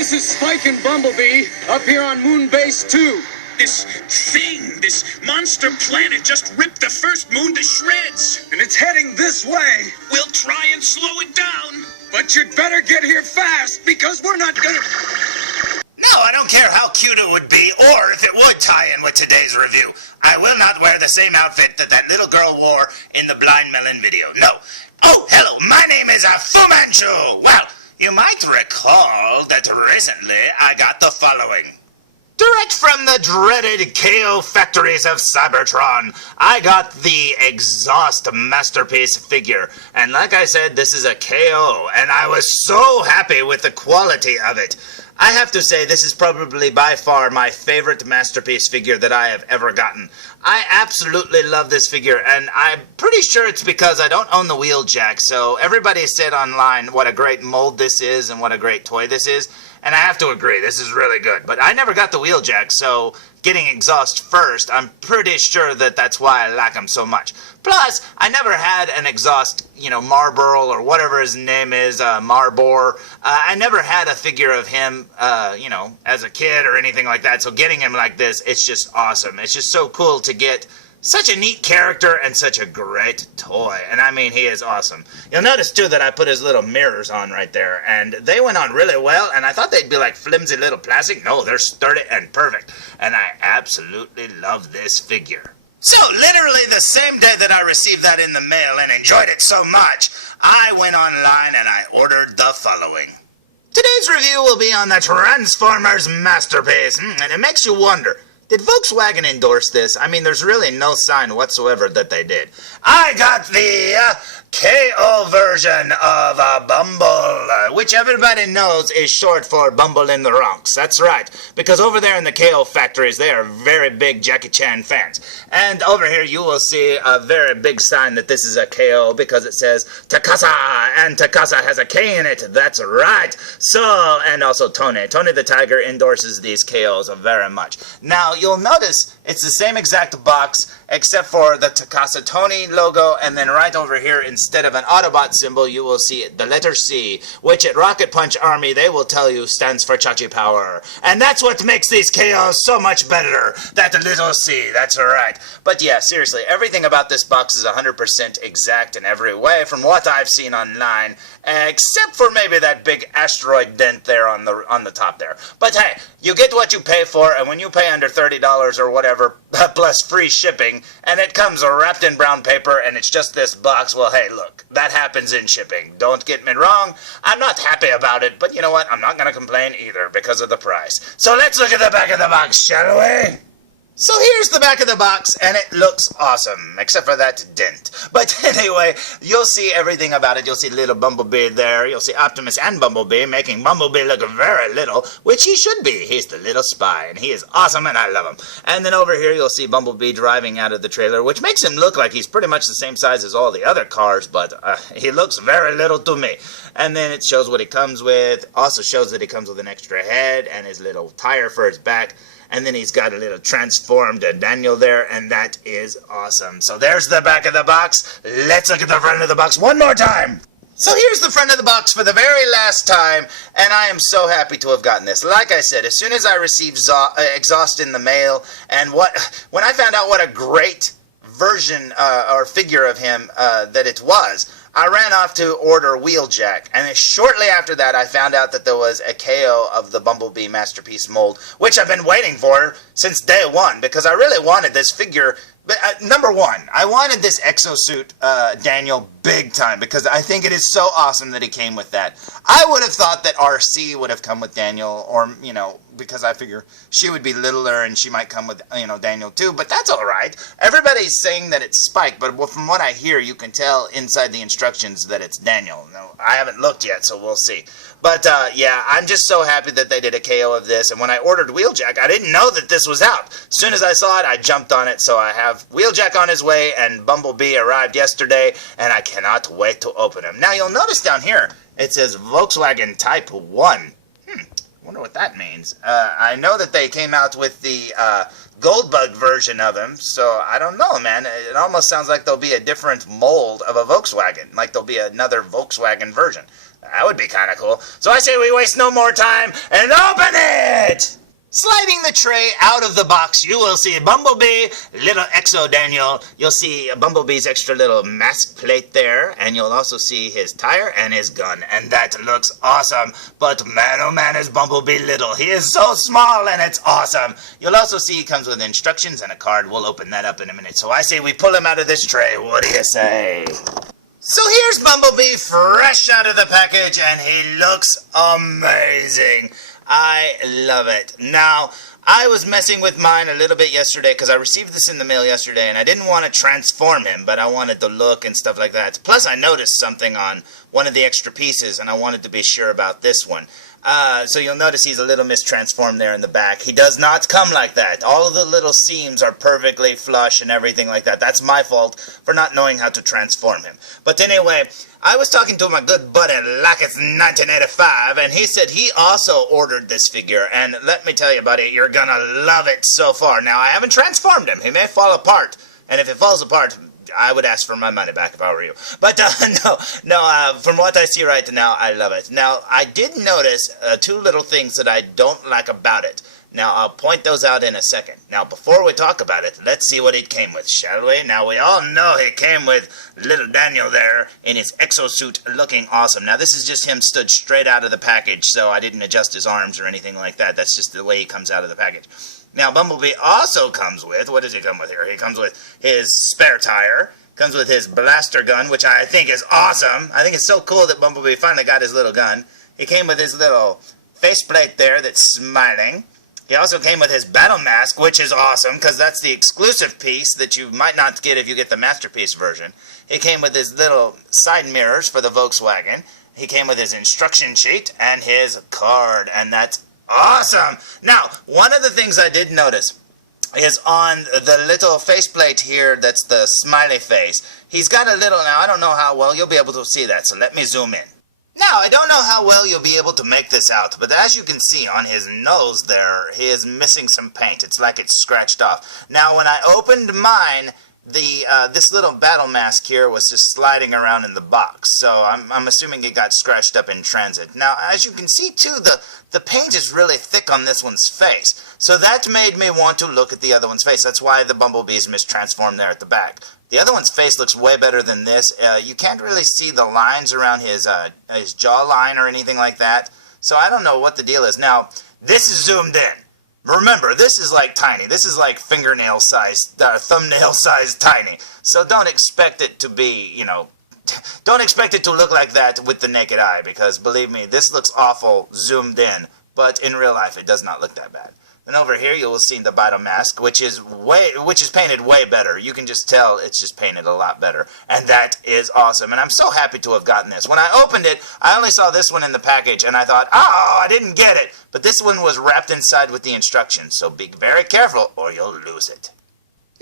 This is Spike and Bumblebee up here on Moon Base 2. This thing, this monster planet just ripped the first moon to shreds. And it's heading this way. We'll try and slow it down. But you'd better get here fast because we're not gonna... No, I don't care how cute it would be or if it would tie in with today's review. I will not wear the same outfit that little girl wore in the Blind Melon video. No. Oh, hello, my name is Fu Manchu. Well, you might recall that recently I got the following. Direct from the dreaded KO factories of Cybertron, I got the Exhaust Masterpiece figure. And like I said, this is a KO, and I was so happy with the quality of it. I have to say, this is probably by far my favorite Masterpiece figure that I have ever gotten. I absolutely love this figure, and I'm pretty sure it's because I don't own the Wheeljack, so everybody said online what a great mold this is and what a great toy this is. And I have to agree, this is really good. But I never got the Wheeljack, so getting Exhaust first, I'm pretty sure that that's why I like him so much. Plus, I never had an Exhaust, Marburl or whatever his name is, Marbor. I never had a figure of him, as a kid or anything like that. So getting him like this, it's just awesome. It's just so cool to get such a neat character and such a great toy. And I mean, he is awesome. You'll notice, too, that I put his little mirrors on right there. And they went on really well. And I thought they'd be like flimsy little plastic. No, they're sturdy and perfect. And I absolutely love this figure. So, literally the same day that I received that in the mail and enjoyed it so much, I went online and I ordered the following. Today's review will be on the Transformers Masterpiece. And it makes you wonder, did Volkswagen endorse this? I mean, there's really no sign whatsoever that they did. I got the KO version of Bumble, which everybody knows is short for Bumble in the Bronx. That's right, because over there in the KO factories, they are very big Jackie Chan fans. And over here, you will see a very big sign that this is a KO because it says Takasa, and Takasa has a K in it. That's right. So, and also Tony. Tony the Tiger endorses these KOs very much. Now, you'll notice it's the same exact box except for the Takasa Tony logo, and then right over here, instead of an Autobot symbol, you will see the letter C, which at Rocket Punch Army, they will tell you stands for Chachi Power. And that's what makes these KOs so much better, that little C, that's right. But yeah, seriously, everything about this box is 100% exact in every way from what I've seen online, except for maybe that big asteroid dent there on the top there. But hey, you get what you pay for, and when you pay under $30 or whatever, plus free shipping, and it comes wrapped in brown paper, and it's just this box, well, hey, look, that happens in shipping. Don't get me wrong, I'm not happy about it, but you know what, I'm not going to complain either because of the price. So let's look at the back of the box, shall we? So here's the back of the box, and it looks awesome, except for that dent. But anyway, you'll see everything about it. You'll see little Bumblebee there. You'll see Optimus and Bumblebee, making Bumblebee look very little, which he should be. He's the little spy, and he is awesome, and I love him. And then over here, you'll see Bumblebee driving out of the trailer, which makes him look like he's pretty much the same size as all the other cars, but he looks very little to me. And then it shows what he comes with. Also shows that he comes with an extra head and his little tire for his back. And then he's got a little transformed Daniel there, and that is awesome. So there's the back of the box. Let's look at the front of the box one more time. So here's the front of the box for the very last time, and I am so happy to have gotten this. Like I said, as soon as I received Exhaust in the mail, and when I found out what a great version or figure of him that it was, I ran off to order Wheeljack, and then shortly after that I found out that there was a KO of the Bumblebee Masterpiece mold, which I've been waiting for since day one, because I really wanted this figure. But number one, I wanted this exosuit Daniel big time, because I think it is so awesome that he came with that. I would have thought that RC would have come with Daniel, or, because I figure she would be littler and she might come with, Daniel too, but that's alright. Everybody's saying that it's Spike, but from what I hear, you can tell inside the instructions that it's Daniel. No, I haven't looked yet, so we'll see. But, yeah, I'm just so happy that they did a KO of this, and when I ordered Wheeljack, I didn't know that this was out. As soon as I saw it, I jumped on it, so I have Wheeljack on his way, and Bumblebee arrived yesterday, and I cannot wait to open him. Now, you'll notice down here, it says Volkswagen Type 1. Wonder what that means. I know that they came out with the Goldbug version of him, so I don't know, man. It almost sounds like there'll be a different mold of a Volkswagen, like there'll be another Volkswagen version. That would be kind of cool. So I say we waste no more time and open it! Sliding the tray out of the box, you will see Bumblebee, little Exo Daniel. You'll see Bumblebee's extra little mask plate there, and you'll also see his tire and his gun, and that looks awesome. But man, oh man, is Bumblebee little. He is so small, and it's awesome. You'll also see he comes with instructions and a card. We'll open that up in a minute. So I say we pull him out of this tray. What do you say? So here's Bumblebee fresh out of the package, and he looks amazing. I love it. Now, I was messing with mine a little bit yesterday because I received this in the mail yesterday and I didn't want to transform him, but I wanted the look and stuff like that. Plus, I noticed something on one of the extra pieces and I wanted to be sure about this one. So you'll notice he's a little mistransformed there in the back. He does not come like that. All of the little seams are perfectly flush and everything like that. That's my fault for not knowing how to transform him. But anyway, I was talking to my good buddy like it's 1985, and he said he also ordered this figure, and let me tell you, buddy, you're gonna love it so far. Now, I haven't transformed him. He may fall apart, and if it falls apart, I would ask for my money back if I were you. But no, from what I see right now, I love it. Now, I did notice two little things that I don't like about it. Now, I'll point those out in a second. Now, before we talk about it, let's see what it came with, shall we? Now, we all know he came with little Daniel there in his exosuit looking awesome. Now, this is just him stood straight out of the package, so I didn't adjust his arms or anything like that. That's just the way he comes out of the package. Now, Bumblebee also comes with, what does he come with here? He comes with his spare tire, comes with his blaster gun, which I think is awesome. I think it's so cool that Bumblebee finally got his little gun. He came with his little faceplate there that's smiling. He also came with his battle mask, which is awesome, because that's the exclusive piece that you might not get if you get the Masterpiece version. He came with his little side mirrors for the Volkswagen. He came with his instruction sheet and his card, and that's awesome! Now, one of the things I did notice is on the little faceplate here that's the smiley face. He's got a little, now I don't know how well you'll be able to see that, so let me zoom in. Now, I don't know how well you'll be able to make this out, but as you can see on his nose there, he is missing some paint. It's like it's scratched off. Now, when I opened mine, this little battle mask here was just sliding around in the box, so I'm assuming it got scratched up in transit. Now, as you can see too, the paint is really thick on this one's face, so that made me want to look at the other one's face. That's why the Bumblebee is mistransformed there at the back. The other one's face looks way better than this. You can't really see the lines around his jawline or anything like that, so I don't know what the deal is. Now, this is zoomed in. Remember, this is like tiny. This is like fingernail size, thumbnail size tiny. So don't expect it to be, don't expect it to look like that with the naked eye, because believe me, this looks awful zoomed in, but in real life it does not look that bad. And over here you will see the battle mask, which is painted way better. You can just tell it's just painted a lot better. And that is awesome. And I'm so happy to have gotten this. When I opened it, I only saw this one in the package, and I thought, oh, I didn't get it. But this one was wrapped inside with the instructions, so be very careful or you'll lose it.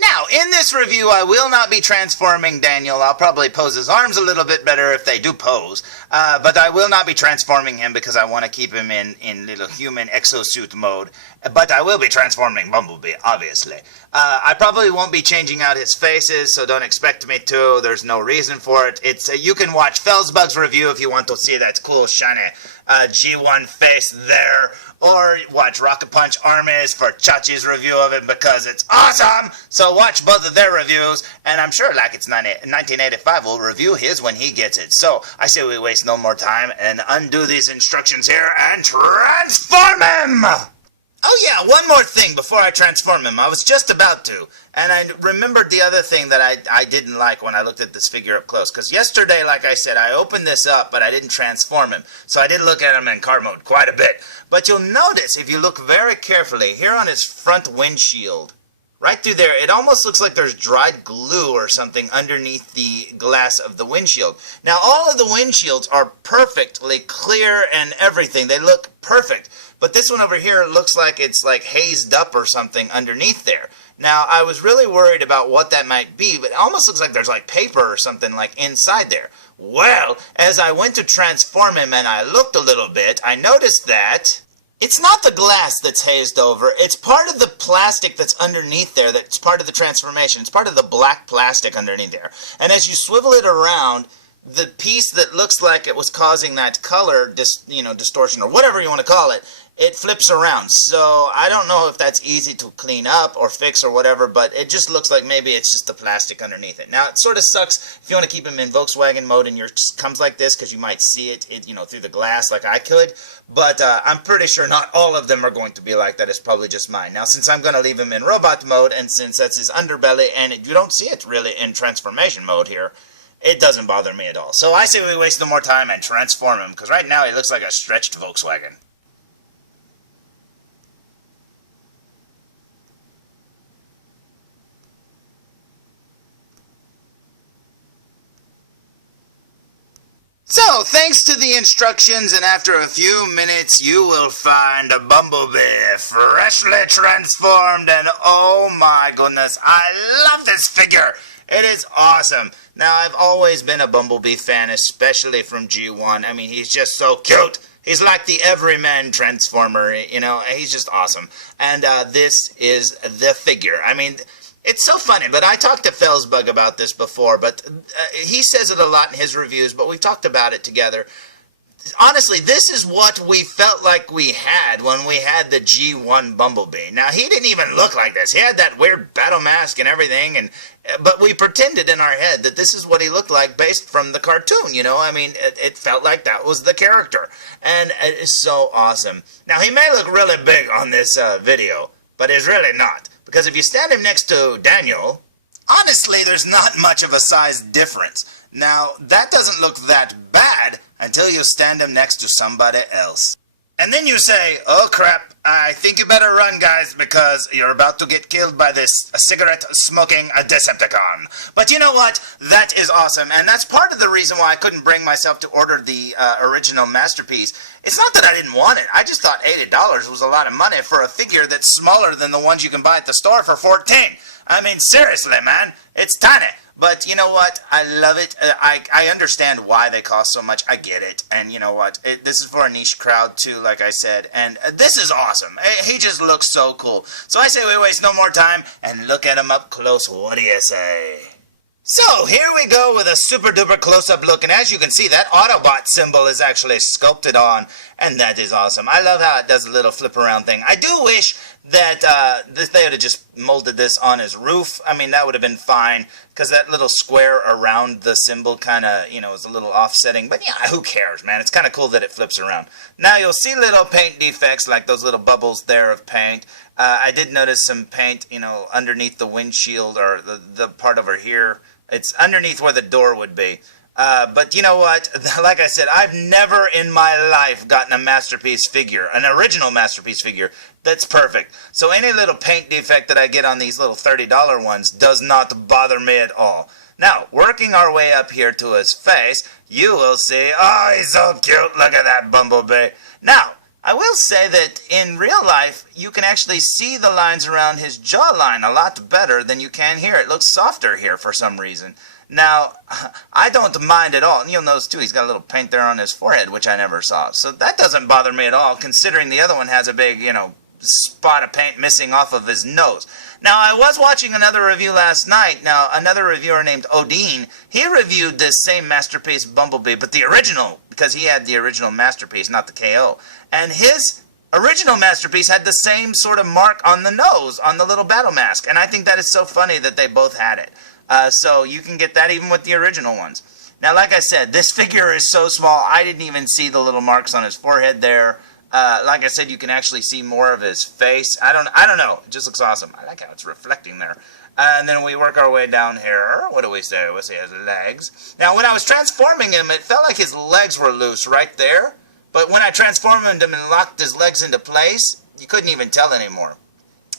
Now, in this review, I will not be transforming Daniel. I'll probably pose his arms a little bit better if they do pose. But I will not be transforming him because I want to keep him in little human exosuit mode. But I will be transforming Bumblebee, obviously. I probably won't be changing out his faces, so don't expect me to. There's no reason for it. You can watch felzbug's review if you want to see that cool, shiny G1 face there. Or watch Rocket Punch Armies for Chachi's review of it because it's awesome! So watch both of their reviews, and I'm sure like it's 1985 will review his when he gets it. So I say we waste no more time and undo these instructions here and transform him! Oh yeah, one more thing before I transform him. I was just about to, and I remembered the other thing that I didn't like when I looked at this figure up close. Because yesterday, like I said, I opened this up, but I didn't transform him. So I did look at him in car mode quite a bit. But you'll notice, if you look very carefully, here on his front windshield, right through there, it almost looks like there's dried glue or something underneath the glass of the windshield. Now, all of the windshields are perfectly clear and everything. They look perfect. But this one over here looks like it's like hazed up or something underneath there. Now, I was really worried about what that might be, but it almost looks like there's like paper or something like inside there. Well, as I went to transform him and I looked a little bit, I noticed that it's not the glass that's hazed over. It's part of the plastic that's underneath there that's part of the transformation. It's part of the black plastic underneath there. And as you swivel it around, the piece that looks like it was causing that color distortion or whatever you want to call it, it flips around. So I don't know if that's easy to clean up or fix or whatever, but it just looks like maybe it's just the plastic underneath it. Now, it sort of sucks if you want to keep him in Volkswagen mode and yours comes like this, because you might see it, through the glass like I could, but I'm pretty sure not all of them are going to be like that. It's probably just mine. Now, since I'm going to leave him in robot mode, and since that's his underbelly, and you don't see it really in transformation mode here, it doesn't bother me at all. So I say we waste no more time and transform him, because right now he looks like a stretched Volkswagen. So, thanks to the instructions, and after a few minutes, you will find a Bumblebee freshly transformed, and oh my goodness, I love this figure! It is awesome. Now, I've always been a Bumblebee fan, especially from G1. I mean, he's just so cute. He's like the everyman transformer, he's just awesome. And this is the figure. I mean, it's so funny, but I talked to Felzbug about this before, but he says it a lot in his reviews, but we've talked about it together. Honestly, this is what we felt like we had when we had the G1 Bumblebee. Now, he didn't even look like this. He had that weird battle mask and everything, but we pretended in our head that this is what he looked like based from the cartoon, I mean, it felt like that was the character, and it is so awesome. Now, he may look really big on this video, but he's really not. Because if you stand him next to Daniel, honestly, there's not much of a size difference. Now, that doesn't look that bad until you stand him next to somebody else. And then you say, oh crap, I think you better run, guys, because you're about to get killed by this cigarette-smoking Decepticon. But you know what? That is awesome, and that's part of the reason why I couldn't bring myself to order the original Masterpiece. It's not that I didn't want it. I just thought $80 was a lot of money for a figure that's smaller than the ones you can buy at the store for $14. I mean, seriously, man, it's tiny. But you know what? I love it. I understand why they cost so much. I get it. And you know what? This is for a niche crowd too, like I said. And this is awesome. He just looks so cool. So I say we waste no more time and look at him up close. What do you say? So, here we go with a super duper close-up look, and as you can see, that Autobot symbol is actually sculpted on, and that is awesome. I love how it does a little flip around thing. I do wish that they would have just molded this on his roof. I mean, that would have been fine, because that little square around the symbol kind of, is a little offsetting, but yeah, who cares, man? It's kind of cool that it flips around. Now, you'll see little paint defects, like those little bubbles there of paint. I did notice some paint, underneath the windshield, or the part over here. It's underneath where the door would be. But you know what? Like I said, I've never in my life gotten a Masterpiece figure, an original Masterpiece figure, that's perfect. So any little paint defect that I get on these little $30 ones does not bother me at all. Now, working our way up here to his face, you will see, oh, he's so cute, look at that Bumblebee. Now, I will say that in real life, you can actually see the lines around his jawline a lot better than you can here. It looks softer here for some reason. Now, I don't mind at all. And you'll notice, too, he's got a little paint there on his forehead, which I never saw. So that doesn't bother me at all, considering the other one has a big, spot of paint missing off of his nose. Now, I was watching another review last night. Now, another reviewer named Odin, he reviewed this same Masterpiece Bumblebee, but the original, because he had the original Masterpiece, not the KO. And his original Masterpiece had the same sort of mark on the nose, on the little battle mask. And I think that is so funny that they both had it. So you can get that even with the original ones. Now, like I said, this figure is so small, I didn't even see the little marks on his forehead there. Like I said, you can actually see more of his face. I don't know. It just looks awesome. I like how it's reflecting there. And then we work our way down here. What do we say? We say his legs. Now, when I was transforming him, it felt like his legs were loose right there. But when I transformed him and locked his legs into place, you couldn't even tell anymore.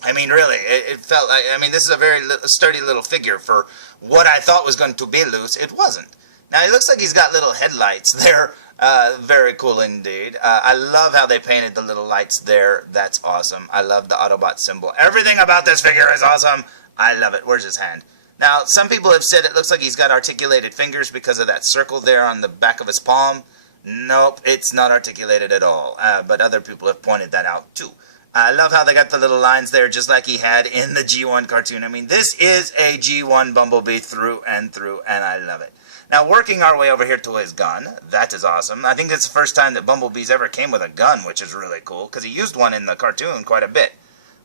I mean, really, it felt like, this is a very sturdy little figure for what I thought was going to be loose. It wasn't. Now, it looks like he's got little headlights there. Very cool indeed. I love how they painted the little lights there. That's awesome. I love the Autobot symbol. Everything about this figure is awesome. I love it. Where's his hand? Now, some people have said it looks like he's got articulated fingers because of that circle there on the back of his palm. Nope, it's not articulated at all. But other people have pointed that out too. I love how they got the little lines there just like he had in the G1 cartoon. This is a G1 Bumblebee through and through, and I love it. Now, working our way over here to his gun, that is awesome. I think that's the first time that Bumblebee's ever came with a gun, which is really cool, because he used one in the cartoon quite a bit.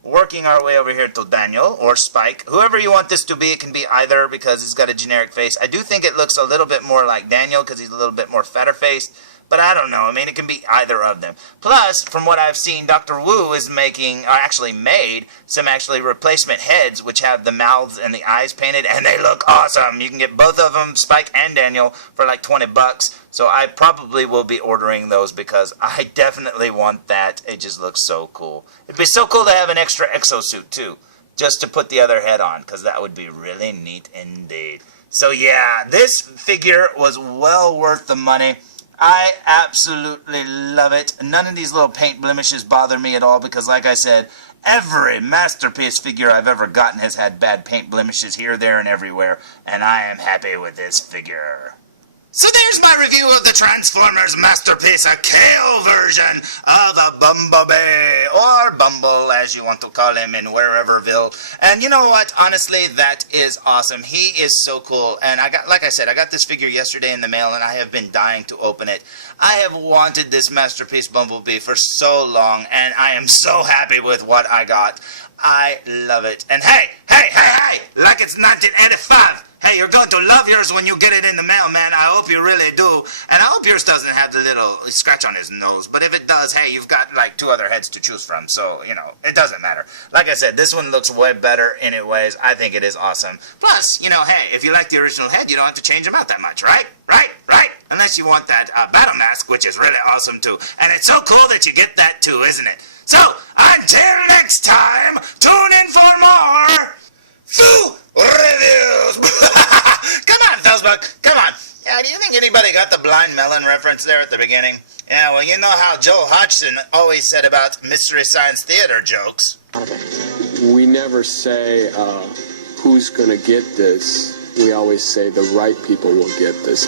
Working our way over here to Daniel, or Spike. Whoever you want this to be, it can be either, because he's got a generic face. I do think it looks a little bit more like Daniel, because he's a little bit more fatter-faced. But I don't know. I mean, it can be either of them. Plus, from what I've seen, Dr. Wu is making, or actually made, some replacement heads which have the mouths and the eyes painted, and they look awesome. You can get both of them, Spike and Daniel, for like $20. So I probably will be ordering those because I definitely want that. It just looks so cool. It'd be so cool to have an extra exosuit too, just to put the other head on, because that would be really neat indeed. So yeah, this figure was well worth the money. I absolutely love it. None of these little paint blemishes bother me at all because, like I said, every Masterpiece figure I've ever gotten has had bad paint blemishes here, there, and everywhere, and I am happy with this figure. So there's my review of the Transformers Masterpiece, a KO version of a Bumblebee, or Bumble as you want to call him in whereverville. And you know what? Honestly, that is awesome. He is so cool. And like I said, I got this figure yesterday in the mail and I have been dying to open it. I have wanted this Masterpiece Bumblebee for so long and I am so happy with what I got. I love it. And hey, like it's 1985. Hey, you're going to love yours when you get it in the mail, man. I hope you really do. And I hope yours doesn't have the little scratch on his nose. But if it does, hey, you've got like 2 other heads to choose from. So, you know, it doesn't matter. Like I said, this one looks way better anyways. I think it is awesome. Plus, you know, hey, if you like the original head, you don't have to change them out that much, right? Right? Unless you want that Battlemask, which is really awesome too. And it's so cool that you get that too, isn't it? So, until next time, tune in for more reviews. Come on, felzbug, come on. Yeah, do you think anybody got the blind melon reference there at the beginning? Yeah, well, you know how Joe Hodgson always said about Mystery Science Theater jokes. We never say who's going to get this. We always say the right people will get this.